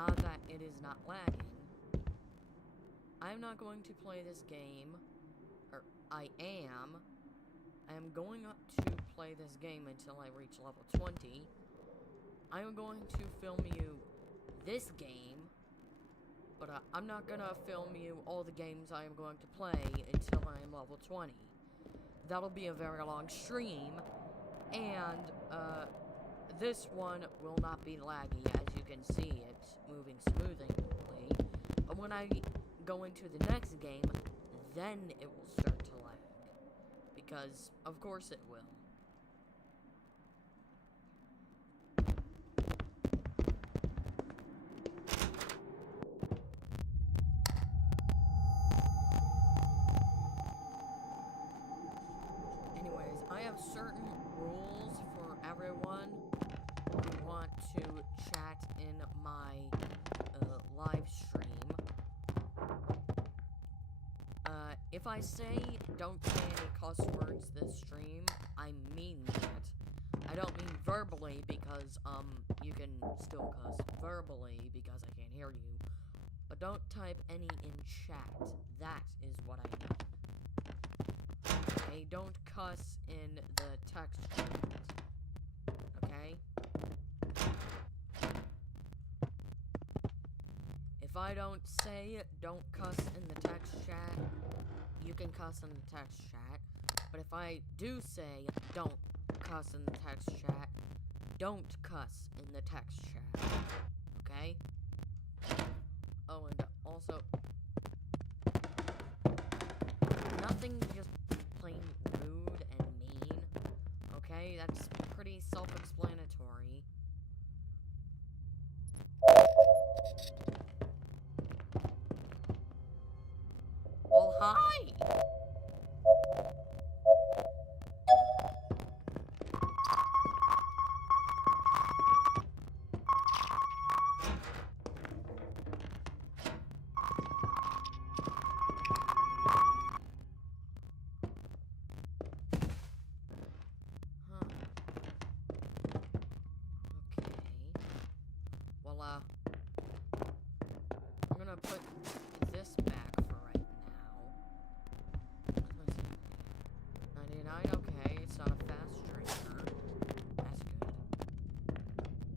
now that it is not lagging, I'm not going to play this game, or I am going to play this game until I reach level 20. I'm going to film you this game, but I'm not gonna film you all the games I am going to play until I am level 20. That'll be a very long stream, and this one will not be laggy. As you can see, it's moving smoothly. But when I go into the next game, then it will start to lag. Because, of course it will. Anyways, I have certain rules for everyone who want to chat in my live stream. If I say don't say any cuss words this stream, I mean that. I don't mean verbally because, you can still cuss verbally because I can't hear you. But don't type any in chat. That is what I mean. Okay, don't cuss in the text chat. Okay? If I don't say don't cuss in the text chat, you can cuss in the text chat. But if I do say don't cuss in the text chat, don't cuss in the text chat. Okay? Oh, and also, nothing just plain rude and mean. Okay? That's pretty self-explanatory. Well, hi! Huh. Okay. Well, I'm gonna put this back for right now. Let's see. 99, okay, it's not a fast drinker. That's good.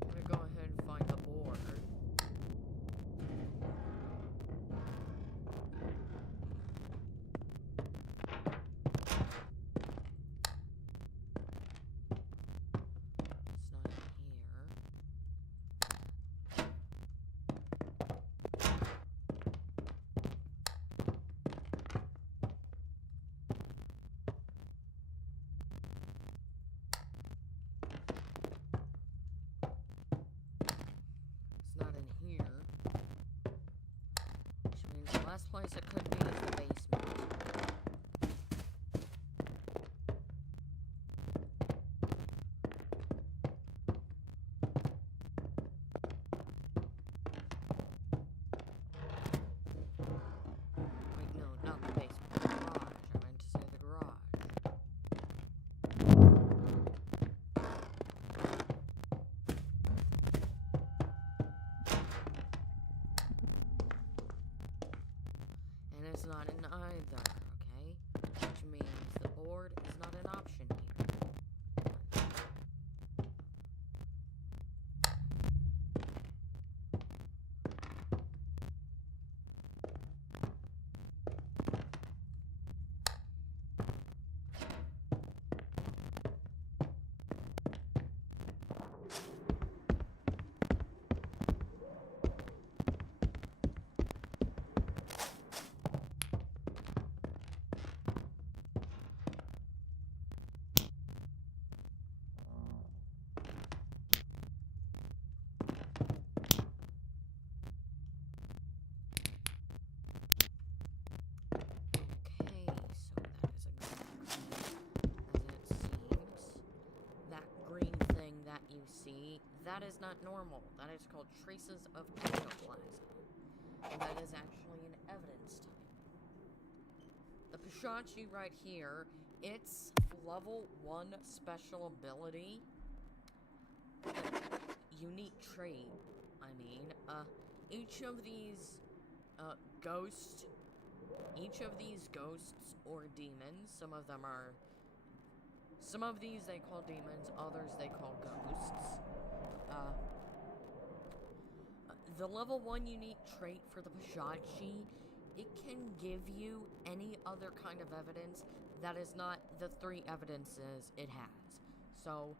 I'm gonna go ahead and find the board. It's not in here. It's not in here. Which means the last place it could be is the basement. Wait, no, not the basement. The garage. I meant to say the garage. And it's not in either, okay? Which means the board is not an option here. Okay, so that is exactly as it seems. That green thing that you see, that is not normal. That is called traces of ectoplasm. And that is actually an evidence type. The Pishachi right here, it's level 1 special ability. Unique trait, I mean. each of these ghosts or demons, some of these they call demons, others they call ghosts. The level 1 unique trait for the Pishachi, it can give you any other kind of evidence that is not the 3 evidences it has. So,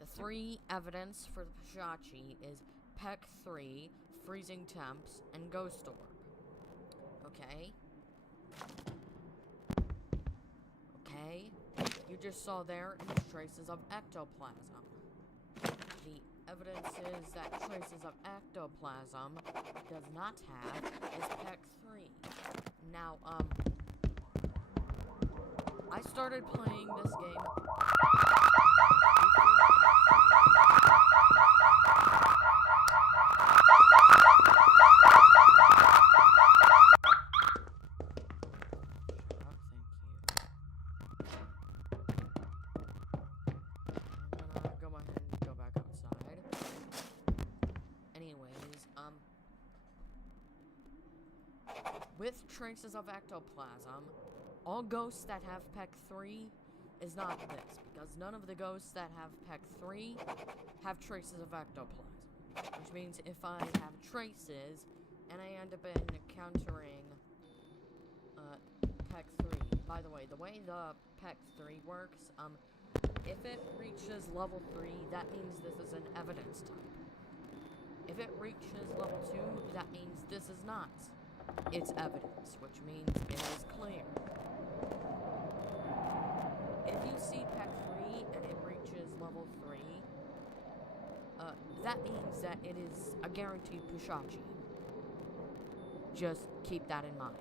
the 3 evidence for the Pishachi is Peck 3, Freezing Temps, and Ghost Orb. Okay? Okay? You just saw there traces of ectoplasm. The evidences that traces of ectoplasm does not have is Peck 3. Now, I started playing this game with traces of ectoplasm. All ghosts that have Peck 3 is not this, because none of the ghosts that have Peck 3 have traces of ectoplasm. Which means if I have traces, and I end up encountering Peck 3. By the way the Peck 3 works, if it reaches level 3, that means this is an evidence type. If it reaches level 2, that means this is not. It's evidence, which means it is clear. If you see Peck 3 and it reaches level 3, that means that it is a guaranteed Pishachi. Just keep that in mind.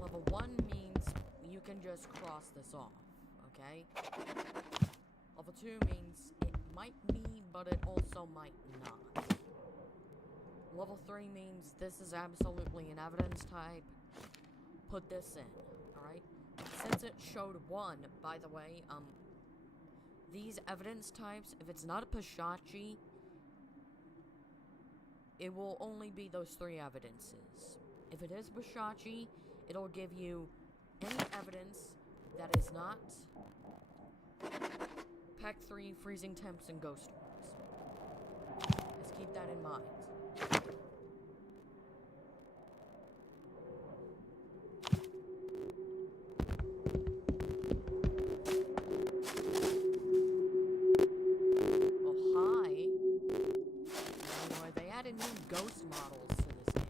Level 1 means you can just cross this off, okay? Level 2 means it might be, but it also might not. Level 3 means this is absolutely an evidence type. Put this in, alright? Since it showed 1, by the way, these evidence types, if it's not a Pishachi, it will only be those 3 evidences. If it is Pishachi, it'll give you any evidence that is not Peck 3, Freezing Temps, and Ghost Orbs. Just keep that in mind. Well, hi. Anyway, they added new ghost models to this game.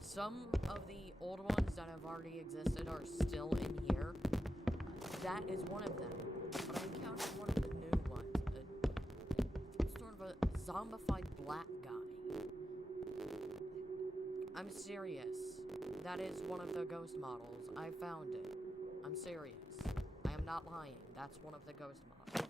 Some of the old ones that have already existed are still in here. That is one of them. But I encountered one of the new ones. Sort of a zombified black guy. I'm serious. That is one of the ghost models. I found it. I'm serious. I am not lying. That's one of the ghost models.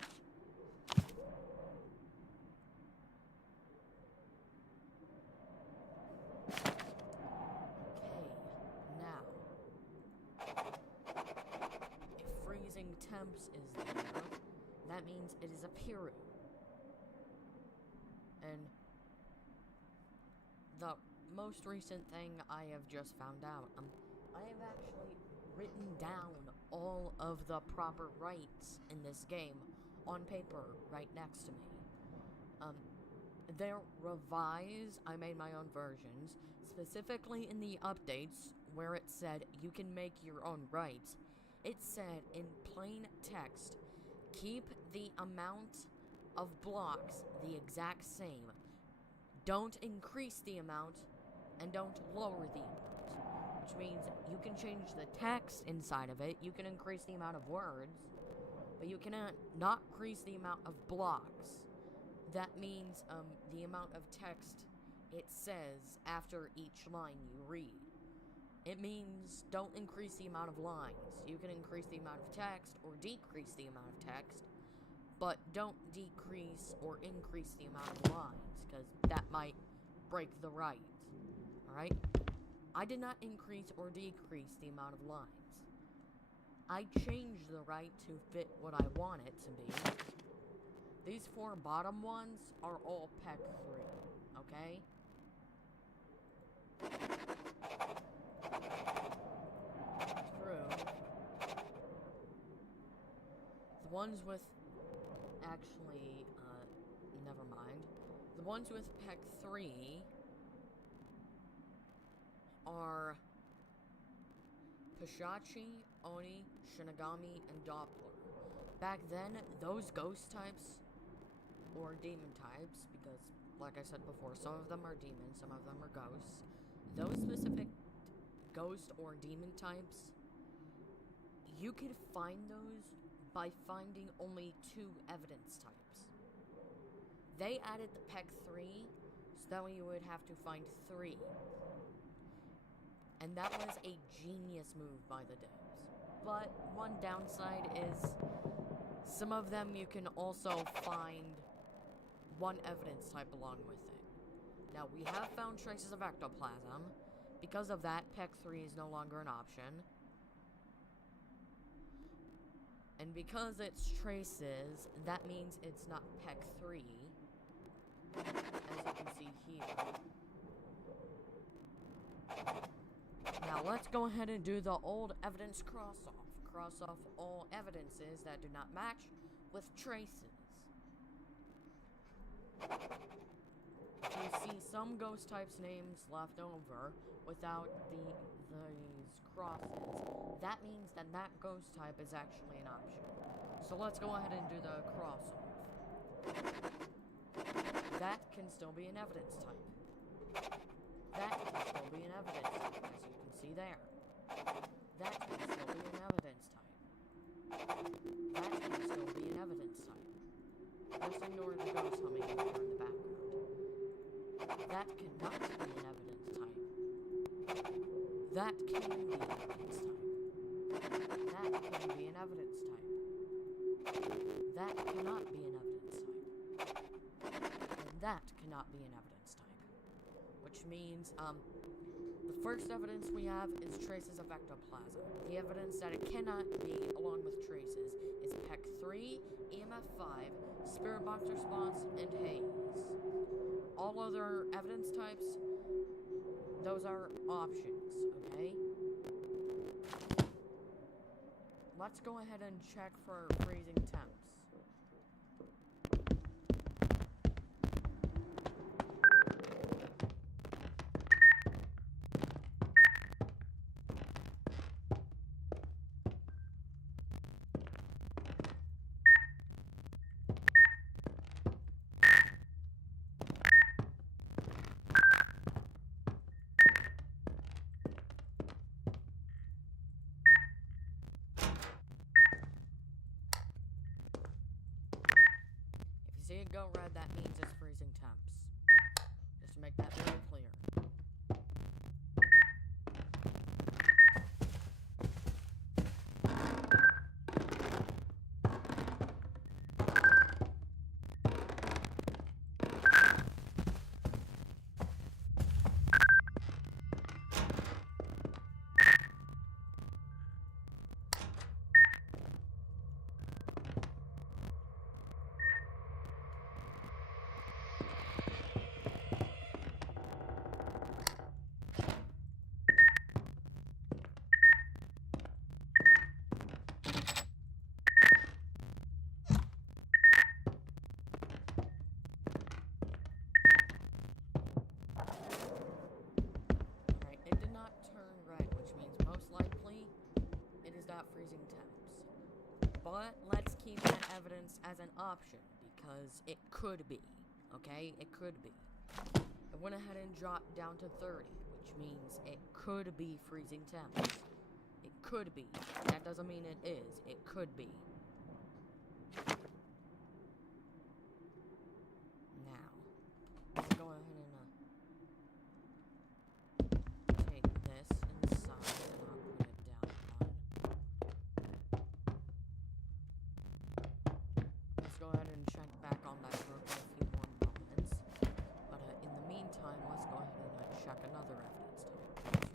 Temps is there, that means it is a Piru. And the most recent thing I have just found out, I have actually written down all of the proper rights in this game on paper right next to me. They're revised, I made my own versions, specifically in the updates where it said you can make your own rights. It said in plain text, keep the amount of blocks the exact same. Don't increase the amount, and don't lower the amount. Which means you can change the text inside of it, you can increase the amount of words, but you cannot not increase the amount of blocks. That means the amount of text it says after each line you read. It means don't increase the amount of lines. You can increase the amount of text or decrease the amount of text, but don't decrease or increase the amount of lines, because that might break the right. Alright? I did not increase or decrease the amount of lines. I changed the right to fit what I want it to be. These 4 bottom ones are all PEC 3, okay? True. The ones with... Actually, never mind. The ones with PEC 3 are Pishachi, Oni, Shinigami, and Doppler. Back then, those ghost types, or demon types, because, like I said before, some of them are demons, some of them are ghosts. Those specific ghost or demon types, you could find those by finding only 2 evidence types. They added the PEC 3, so that way you would have to find 3. And that was a genius move by the devs. But one downside is, some of them you can also find 1 evidence type along with it. Now, we have found traces of ectoplasm. Because of that, PEC 3 is no longer an option. And because it's traces, that means it's not PEC 3, as you can see here. Now, let's go ahead and do the old evidence cross-off. Cross off all evidences that do not match with traces. If you see some ghost types' names left over without these crosses, that means that that ghost type is actually an option. So let's go ahead and do the cross-off. That can still be an evidence type. That can still be an evidence type, as you can see there. That can still be an evidence type. That can still be an evidence type. Just ignore the ghost humming here in the background. That cannot be an evidence type. That can be an evidence type. That can be an evidence type. That cannot be an evidence type. And that cannot be an evidence type. Which means, the first evidence we have is traces of ectoplasm. The evidence that it cannot be, along with traces, is PEC 3, EMF 5, Spirit Box Response, and Haze. All other evidence types, those are options, okay? Let's go ahead and check for freezing temps. See it go red, that means it's freezing temps. Just to make that very clear. Freezing temps. But let's keep that evidence as an option, because it could be, okay? It could be. I went ahead and dropped down to 30, which means it could be freezing temps. It could be. That doesn't mean it is. It could be. Now, let's go ahead and take this inside and I'll put it down Let's go ahead and check back on that group in a few more moments. But in the meantime, let's go ahead and check another evidence type.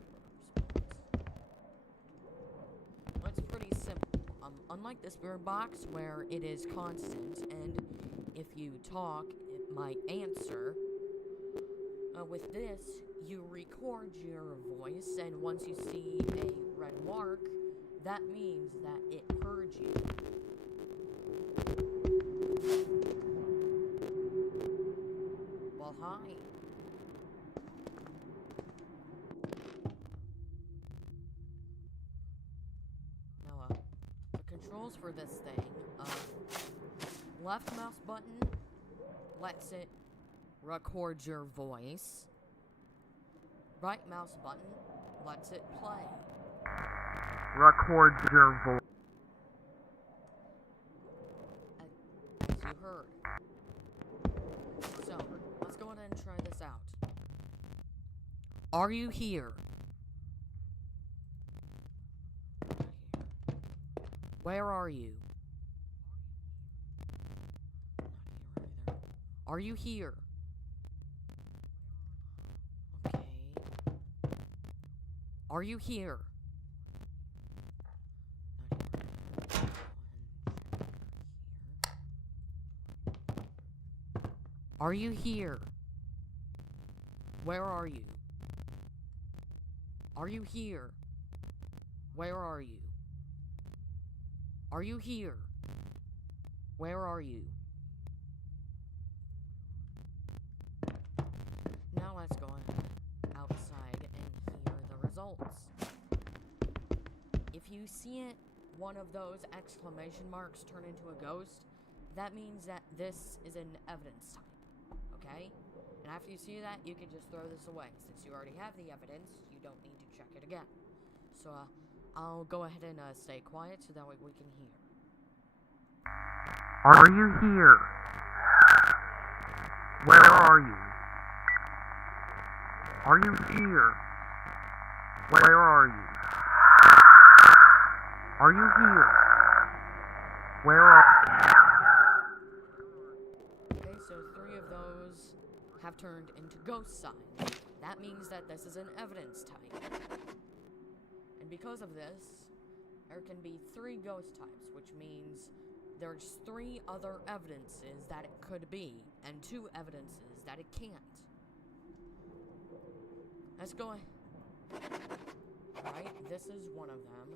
Well, it's pretty simple. Unlike the spirit box, where it is constant, and if you talk, it might answer. With this, you record your voice, and once you see a red mark, that means that it heard you. Well, hi. Now, the controls for this thing, left mouse button lets it record your voice. Right mouse button lets it play. Record your voice. As you heard. So, let's go ahead and try this out. Are you here? Where are you? Not here either. Are you here? Okay. Are you here? Not here. Are you here? Where are you? Are you here? Where are you? Are you here? Where are you? Now let's go outside and hear the results. If you see it, one of those exclamation marks turn into a ghost, that means that this is an evidence type. Okay? And after you see that, you can just throw this away. Since you already have the evidence, you don't need to check it again. So, I'll go ahead and stay quiet so that way we can hear. Are you here? Where are you? Are you here? Where are you? Are you here? Where are you? Okay, so 3 of those have turned into ghost signs. That means that this is an evidence type. And because of this, there can be 3 ghost types, which means there's 3 other evidences that it could be, and 2 evidences that it can't. Let's go ahead. Right, this is one of them.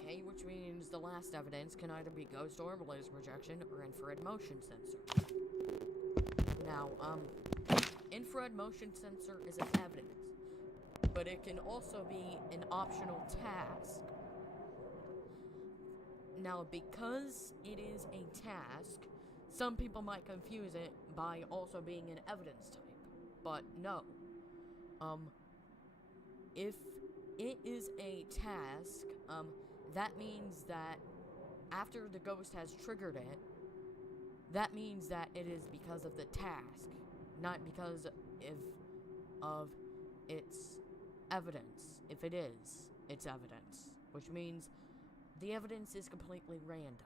Okay, which means the last evidence can either be ghost orb, laser projection, or infrared motion sensor. Now, infrared motion sensor is an evidence, but it can also be an optional task. Now, because it is a task, some people might confuse it by also being an evidence type, but no. If it is a task, that means that after the ghost has triggered it, that means that it is because of the task, not because of its evidence. If it is, it's evidence, which means the evidence is completely random,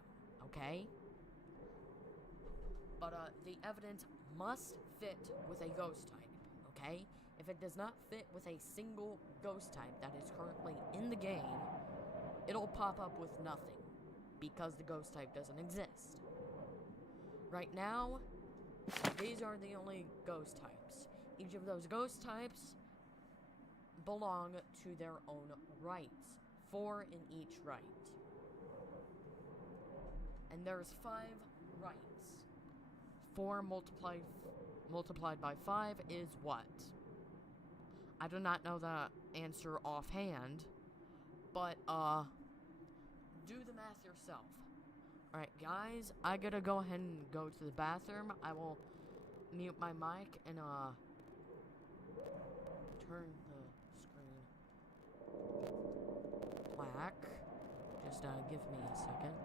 okay? But, the evidence must fit with a ghost type, okay? If it does not fit with a single ghost type that is currently in the game, it'll pop up with nothing, because the ghost type doesn't exist. Right now, these are the only ghost types. Each of those ghost types belong to their own rights, 4 in each right. And there's 5 rights. 4 multiplied by 5 is what? I do not know the answer offhand, but, do the math yourself. Alright, guys, I gotta go ahead and go to the bathroom. I will mute my mic and turn the screen black. Just give me a second.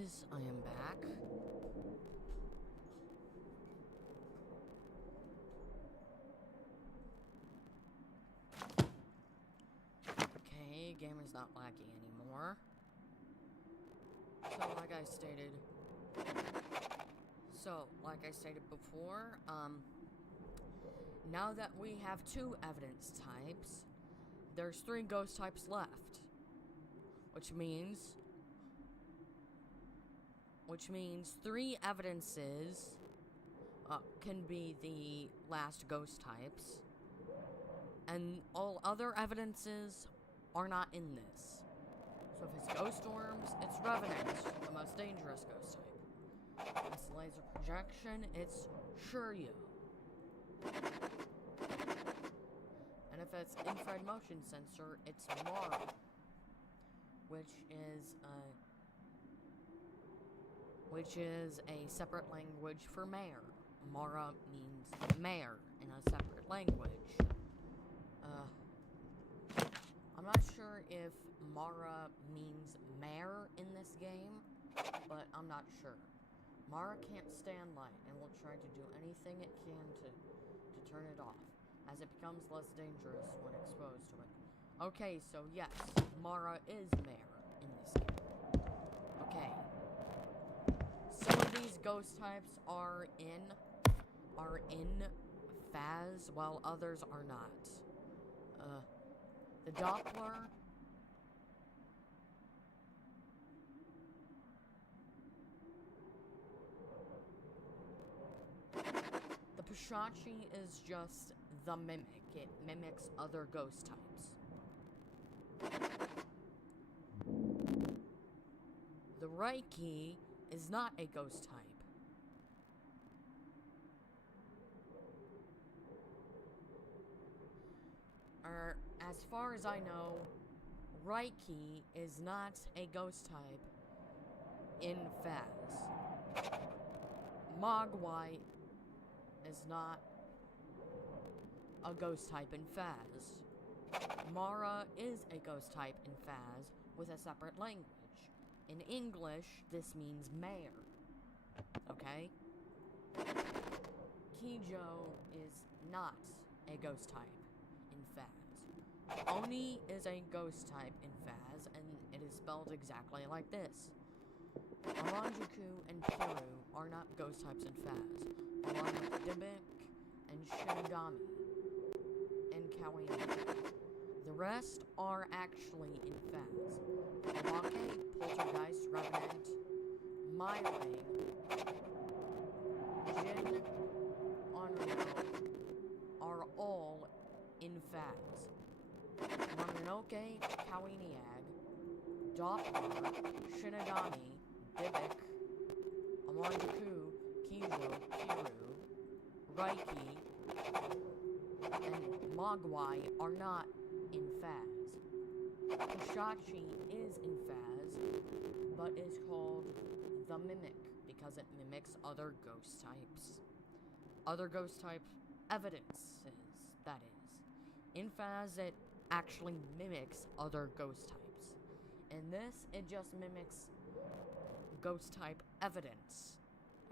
guys, I am back. Okay, game is not laggy anymore. So, like I stated before, now that we have 2 evidence types, there's 3 ghost types left. Which means 3 evidences can be the last ghost types, and all other evidences are not in this. So if it's ghost storms, it's Revenant, the most dangerous ghost type. If it's laser projection, it's Shuryu. And if it's infrared motion sensor, it's Mara, which is a separate language for mayor. Mara means mayor in a separate language. I'm not sure if Mara means mayor in this game, but I'm not sure. Mara can't stand light and will try to do anything it can to turn it off, as it becomes less dangerous when exposed to it. Okay, so yes, Mara is mayor in this game. Okay. Some of these ghost types are in Phaz, while others are not. The Doppler. The Pishachi is just the mimic. It mimics other ghost types. The Reiki is not a ghost type. As far as I know, Reiki is not a ghost type in Phaz. Mogwai is not a ghost type in Phaz. Mara is a ghost type in Phaz with a separate language. In English, this means mayor. Okay? Kijo is not a ghost type in Phaz. Oni is a ghost type in Phaz, and it is spelled exactly like this. Aranjuku and Piru are not ghost types in Phaz, along with Dibik and Shinigami and Kawini. The rest are actually in Phaz. Obake, Poltergeist, Revenant, Myling, Jin, Onryo are all in Phaz. Mononoke, Kawiniag, Doppler, Shinigami, Dibik, Amandaku, Kijo, Kiru, Reiki, and Mogwai are not in Phaz. Pishachi is in Phaz, but is called the Mimic because it mimics other ghost types. Other ghost type evidences, that is. In Phaz, it actually mimics other ghost types. In this, it just mimics ghost type evidence.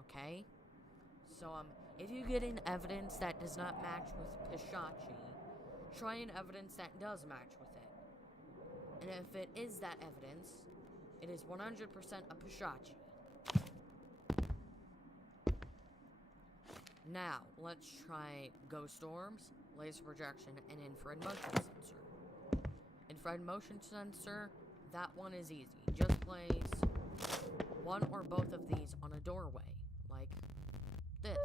Okay? So, if you get an evidence that does not match with Pishachi, try an evidence that does match with it. And if it is that evidence, it is 100% a Pishachi. Now, let's try ghost storms, laser projection, and infrared motion sensor. Infrared motion sensor, that one is easy. Just place one or both of these on a doorway, like this.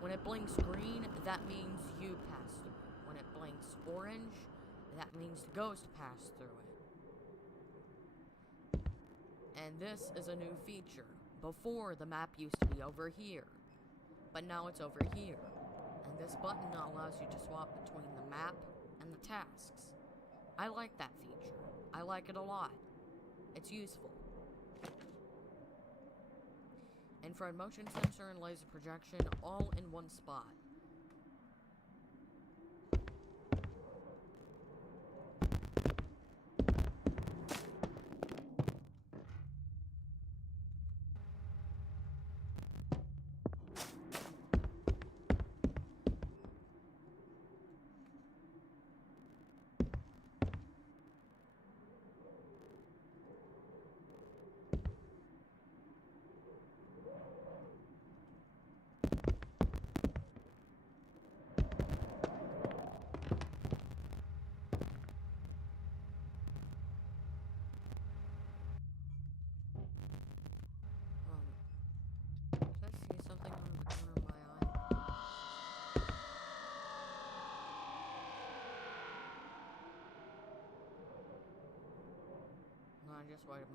When it blinks green, that means you pass through it. When it blinks orange, that means the ghost passed through it. And this is a new feature. Before, the map used to be over here, but now it's over here. And this button allows you to swap between the map and the tasks. I like that feature. I like it a lot. It's useful. Infrared motion sensor and laser projection all in one spot. just wait a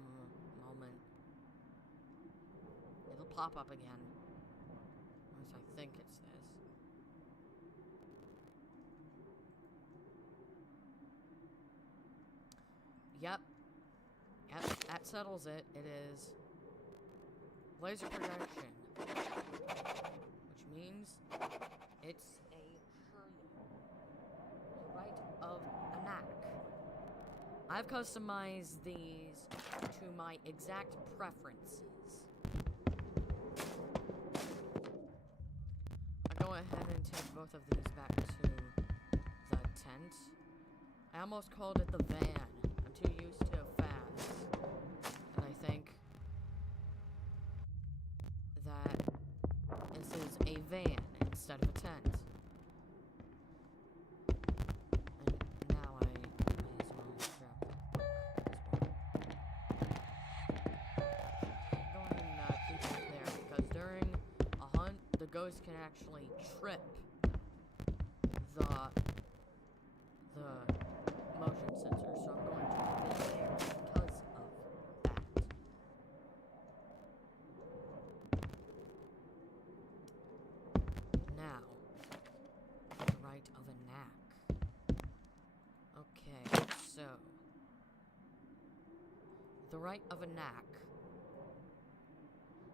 moment. It'll pop up again. At least I think it's this. Yep. Yep, that settles it. It is laser projection. Which means it's a right of a knack. I've customized these to my exact preferences. I'll go ahead and take both of these back to the tent. I almost called it the van. I'm too used to fast. And I think that this is a van instead of a tent. And now I may as well grab the book as well. Go ahead and keep it there, because during a hunt, the ghost can actually trip the motion sensor, so I'm going to leave it there because of that. Now, the right of a knack. Okay, so the right of a knack.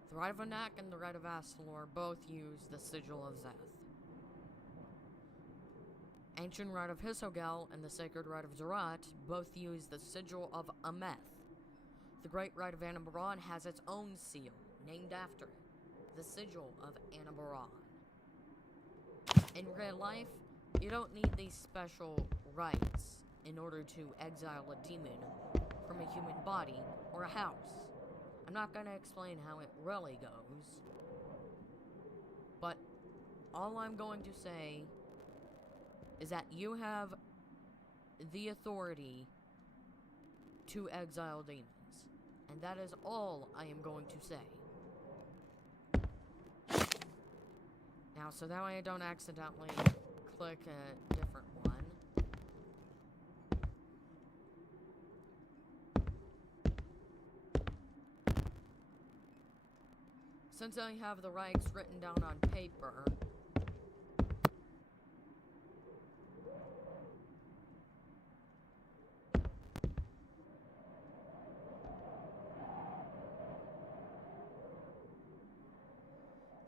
The right of a knack and the right of Astalor both use the sigil of Zeth. Ancient Rite of Hisogel and the Sacred Rite of Zerat both use the sigil of Ameth. The Great Rite of Anabaron has its own seal, named after it, the sigil of Anabaron. In real life, you don't need these special rites in order to exile a demon from a human body or a house. I'm not going to explain how it really goes, but all I'm going to say is that you have the authority to exile demons. And that is all I am going to say. Now, so that way I don't accidentally click a different one. Since I have the rights written down on paper,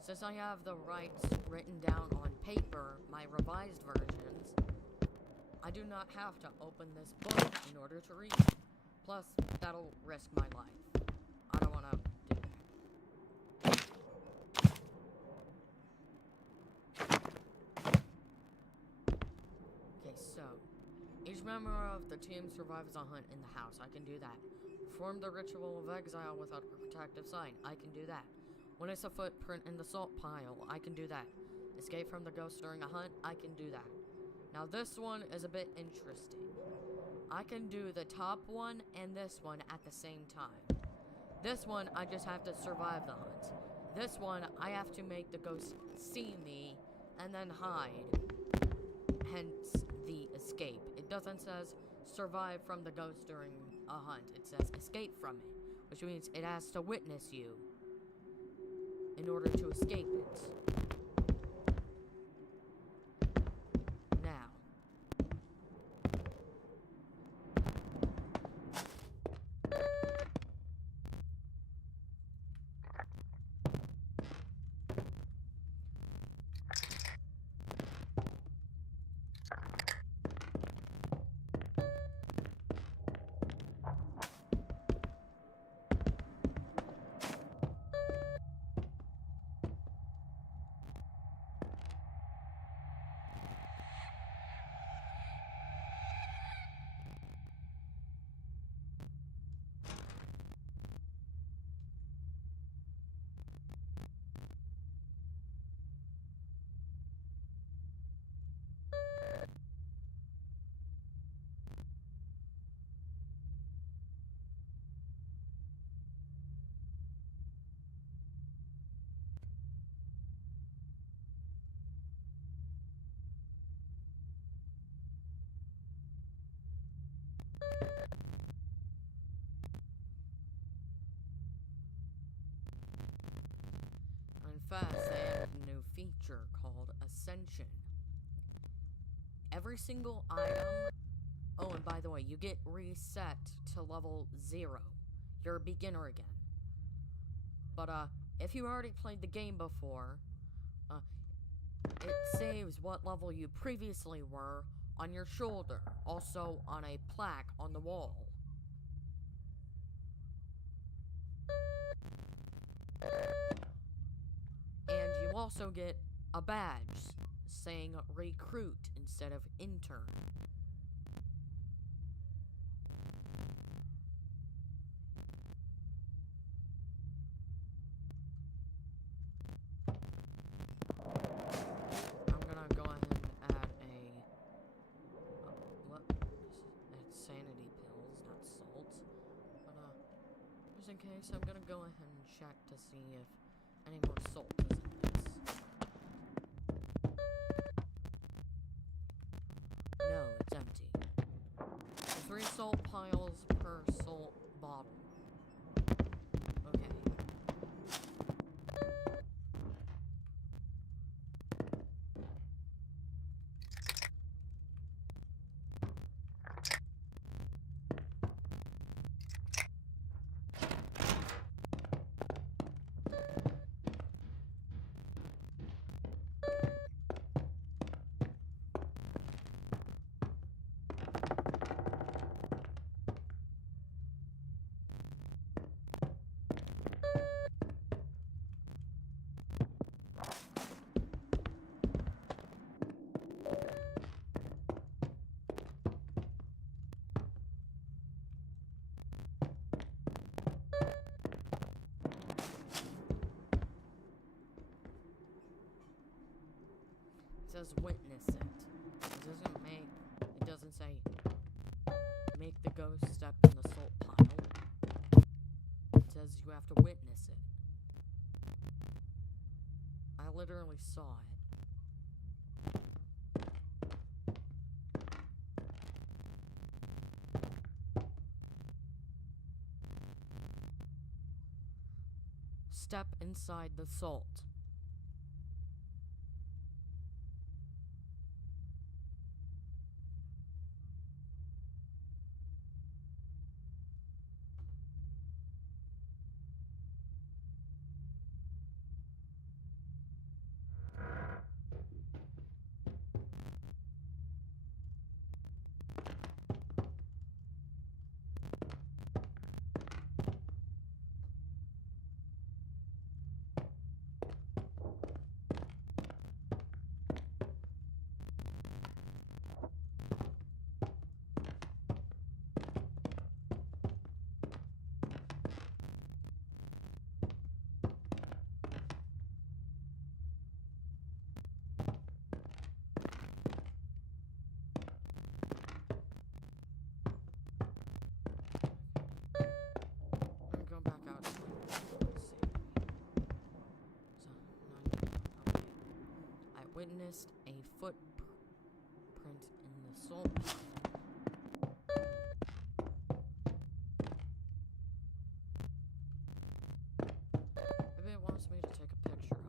since I have the rights written down on paper, my revised versions, I do not have to open this book in order to read. Plus, that'll risk my life. I don't want to do that. Okay, so each member of the team survives a hunt in the house. I can do that. Perform the ritual of exile without a protective sign. I can do that. Witness a footprint in the salt pile. I can do that. Escape from the ghost during a hunt. I can do that. Now this one is a bit interesting. I can do the top one and this one at the same time. This one, I just have to survive the hunt. This one, I have to make the ghost see me and then hide. Hence the escape. It doesn't say survive from the ghost during a hunt. It says escape from it, which means it has to witness you in order to escape it. Now, confess they added a new feature called Ascension. Every single item... Oh, and by the way, you get reset to level 0. You're a beginner again. But, if you already played the game before, it saves what level you previously were on your shoulder, also on a plaque on the wall. And you also get a badge saying recruit instead of intern. I'm gonna go ahead and add it's sanity pills, not salt. But, just in case, I'm gonna go ahead and check to see if any more salt is in this. No, it's empty. 3 salt piles per salt bottle. Okay. It says witness it. It doesn't say make the ghost step in the salt pile. It says you have to witness it. I literally saw it. Step inside the salt. Witnessed a footprint in the salt pile. Maybe it wants me to take a picture of it.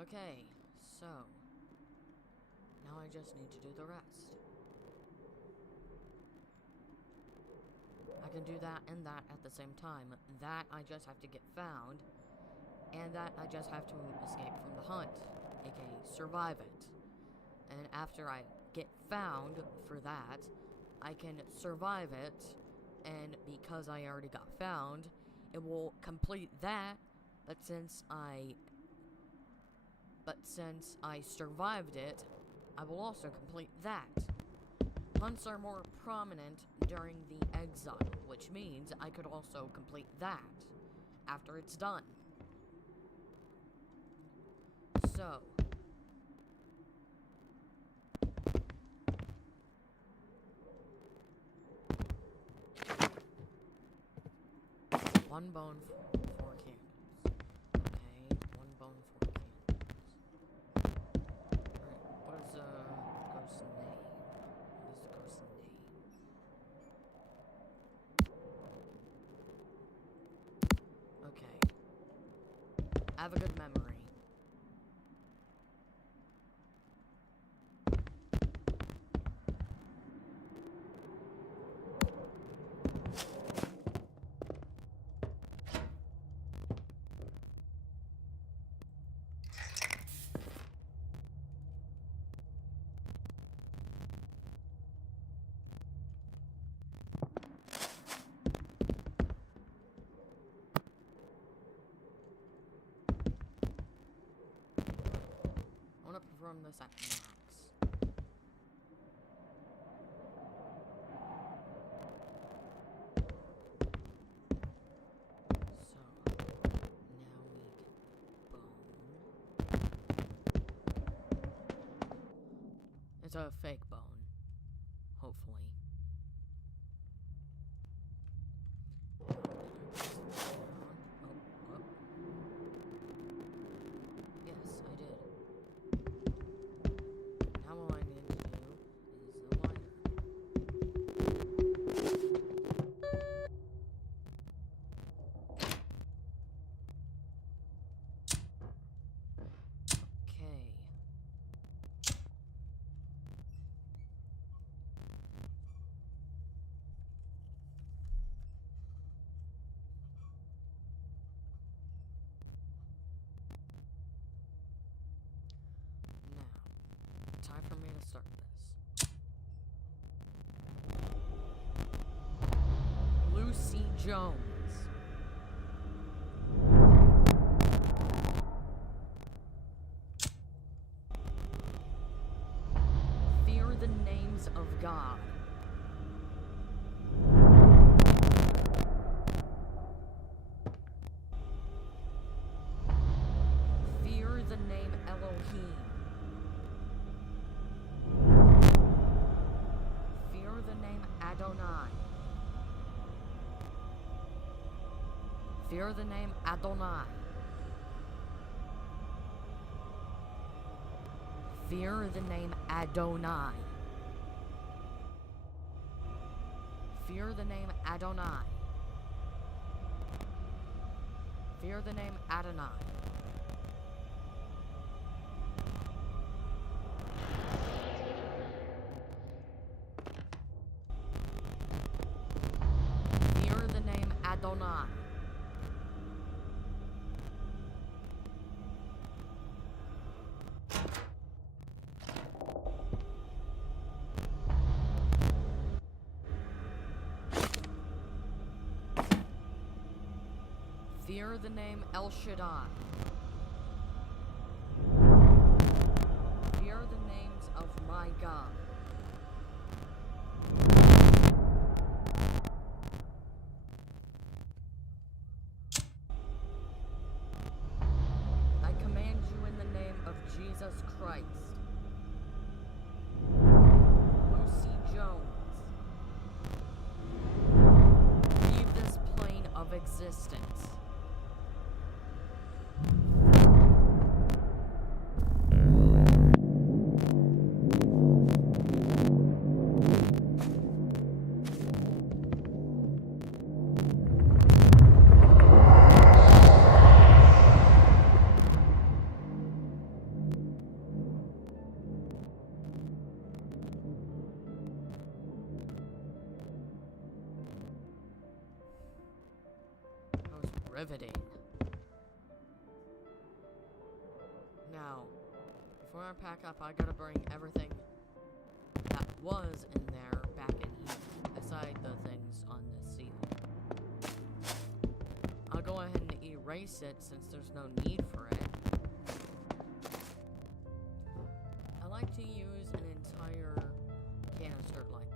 Okay, so now I just need to do the rest. I can do that and that at the same time. That I just have to get found, and that I just have to escape from the hunt, aka survive it. And after I get found for that, I can survive it, and because I already got found, it will complete that, but since I survived it, I will also complete that. Hunts are more prominent during the Exile, which means I could also complete that after it's done. So, one bone, four candles. Okay, one bone, four candles. Alright, what is ghost's name? What is the ghost's name? Okay. I have a good memory. I want to perform this at max. So, now we get bone. It's a fake bone, hopefully. Yes, I did. Now all I need to do is the lighter. Okay. Now, time for me to start this. Lucy Jones. Fear the names of God. Fear the name Elohim. Fear the name Adonai. Fear the name Adonai. Fear the name Adonai. Fear the name Adonai. Fear the name Adonai. Fear the name Adonai. Fear the name El Shaddai. Fear the names of my God. I command you in the name of Jesus Christ. Lucy Jones. Leave this plane of existence. Riveting. Now, before I pack up, I gotta bring everything that was in there back in here, aside the things on the ceiling. I'll go ahead and erase it since there's no need for it. I like to use an entire canister like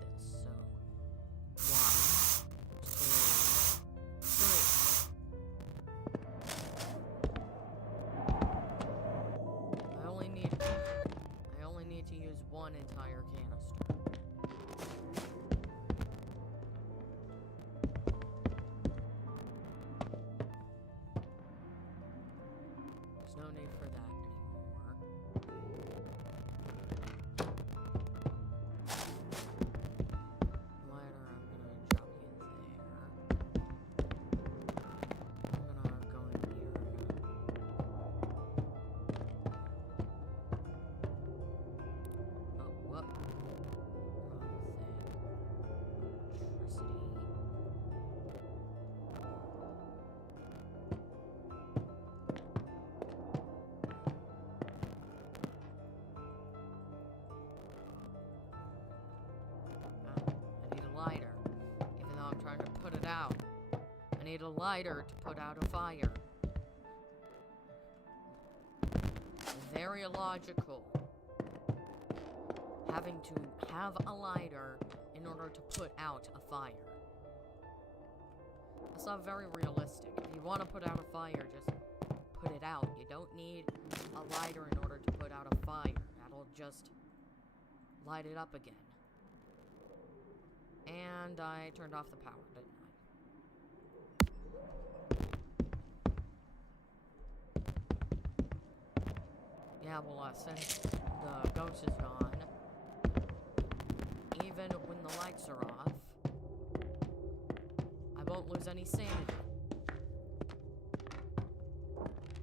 need a lighter to put out a fire. Very illogical. Having to have a lighter in order to put out a fire. That's not very realistic. If you want to put out a fire, just put it out. You don't need a lighter in order to put out a fire. That'll just light it up again. And I turned off the power, didn't I? Yeah, well, since the ghost is gone, even when the lights are off, I won't lose any sanity.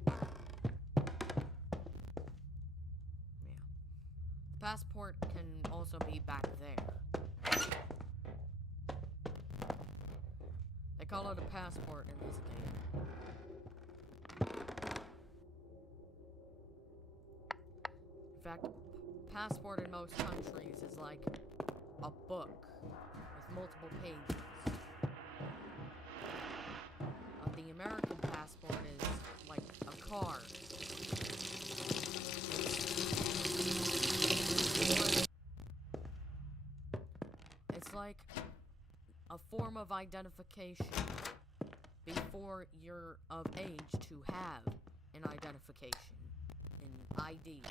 Yeah. The passport can also be back there. They call it a passport in this game. In fact, passport in most countries is like a book with multiple pages. The American passport is like a card. It's like a form of identification before you're of age to have an identification, an ID.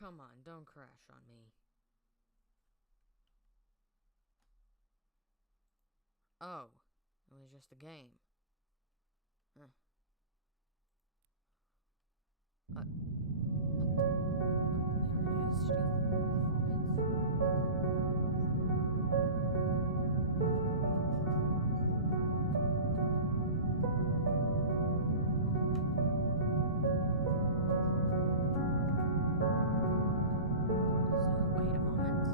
Come on, don't crash on me. Oh, it was just a game. Huh. There it is.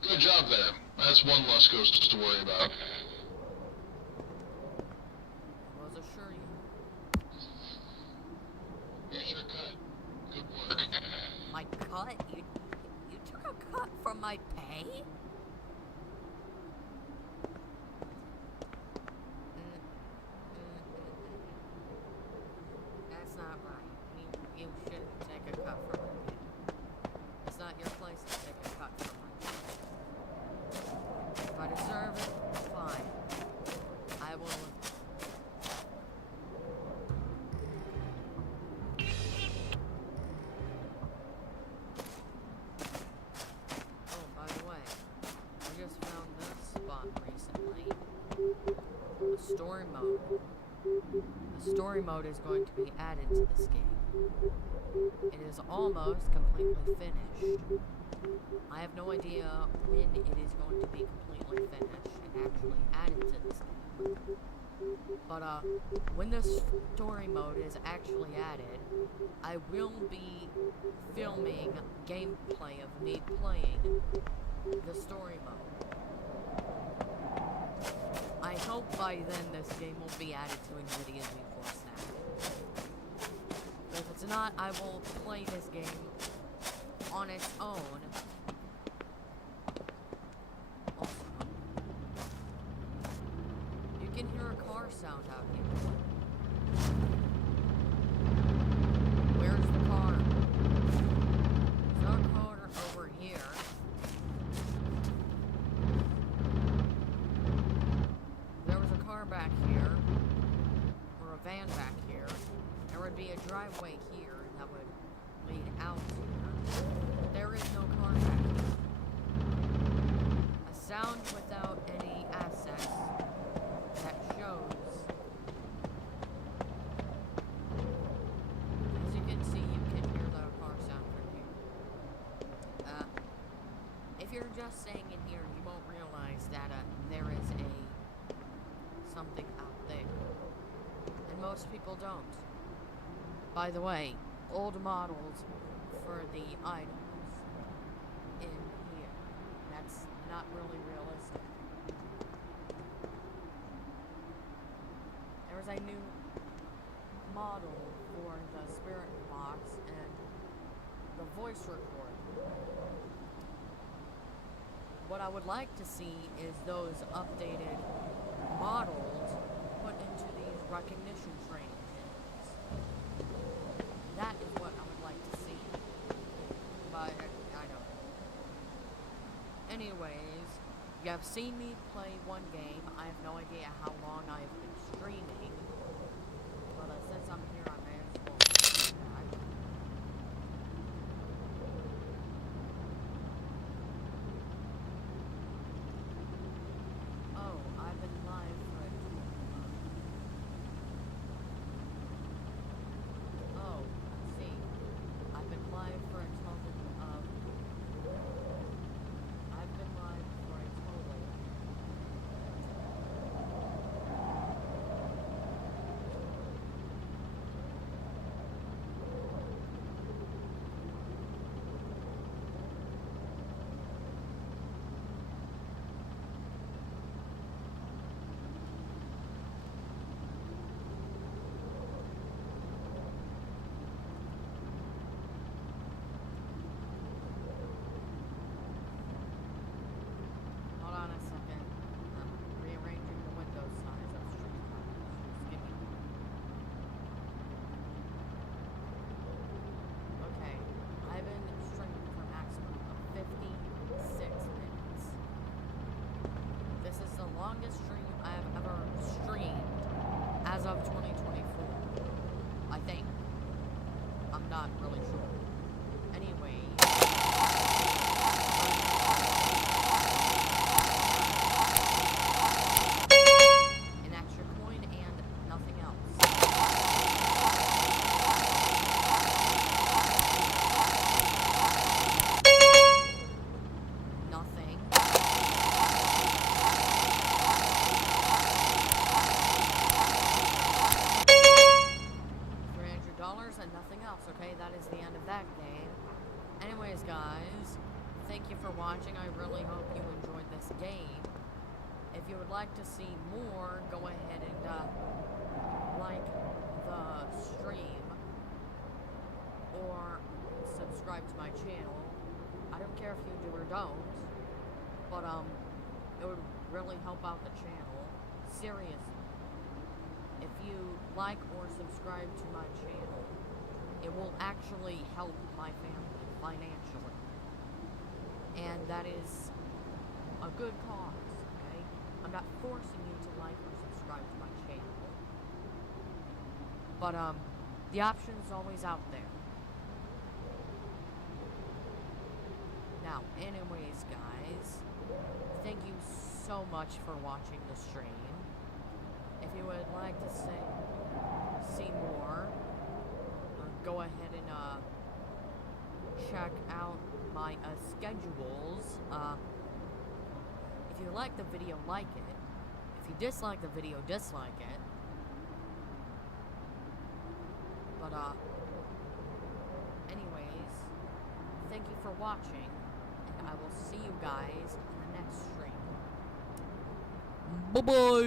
Good job there. That's one less ghost to worry about. Was assure you. Here's your cut. Good work. My cut? You took a cut from my pay? That's not right. You shouldn't take a cut from my pay. It's not your place to take a cut from my pay. If I deserve it, fine. I will. Oh, by the way, I just found this spot recently. The story mode. The story mode is going to be added to this game. It is almost completely finished. I have no idea when it is going to be completely finished and actually added to this game. But, when the story mode is actually added, I will be filming gameplay of me playing the story mode. I hope by then this game will be added to NVIDIA's GeForce Now. But if it's not, I will play this game on its own. Also, you can hear a car sound out here. Where's the car? There's no car over here. There was a car back here, or a van back here. There would be a driveway here that would lead out here. But there is no car back here. A sound without any assets that shows. As you can see, you can hear the car sound from here. If you're just staying in here, you won't realize that there is something out there. And most people don't. By the way, old models for the items in here. That's not really realistic. There's a new model for the spirit box and the voice recorder. What I would like to see is those updated models put into these recognition trainings. That is what I would like to see. But I don't. Anyways, you have seen me play one game. I have no idea how long I've been streaming. But since I'm here, I may as well do that. Oh, I've been live for a Oh, I see. I've been live for a total of... I've been live for a total... Hold on a second. I'm rearranging the window size of Stream Files. Just give me... Okay. I've been streaming for a maximum of 56 minutes. This is the longest stream I have ever streamed as of 2024. I think. I'm not really sure. Anyway... an extra coin and nothing else. Nothing. $300 and nothing else. Okay, that is the end of that game. Anyways, guys, thank you for watching. I really hope you enjoyed this game. If you would like to see more, go ahead and like the stream or subscribe to my channel. I don't care if you do or don't, but it would really help out the channel. Seriously. If you like or subscribe to my channel, it will actually help my family financially. And that is a good cause. I'm not forcing you to like or subscribe to my channel. But, the option is always out there. Now, anyways, guys, thank you so much for watching the stream. If you would like to see more, go ahead and, check out my, schedules, if you like the video, like it. If you dislike the video, dislike it. But, anyways, thank you for watching, and I will see you guys in the next stream. Bye-bye!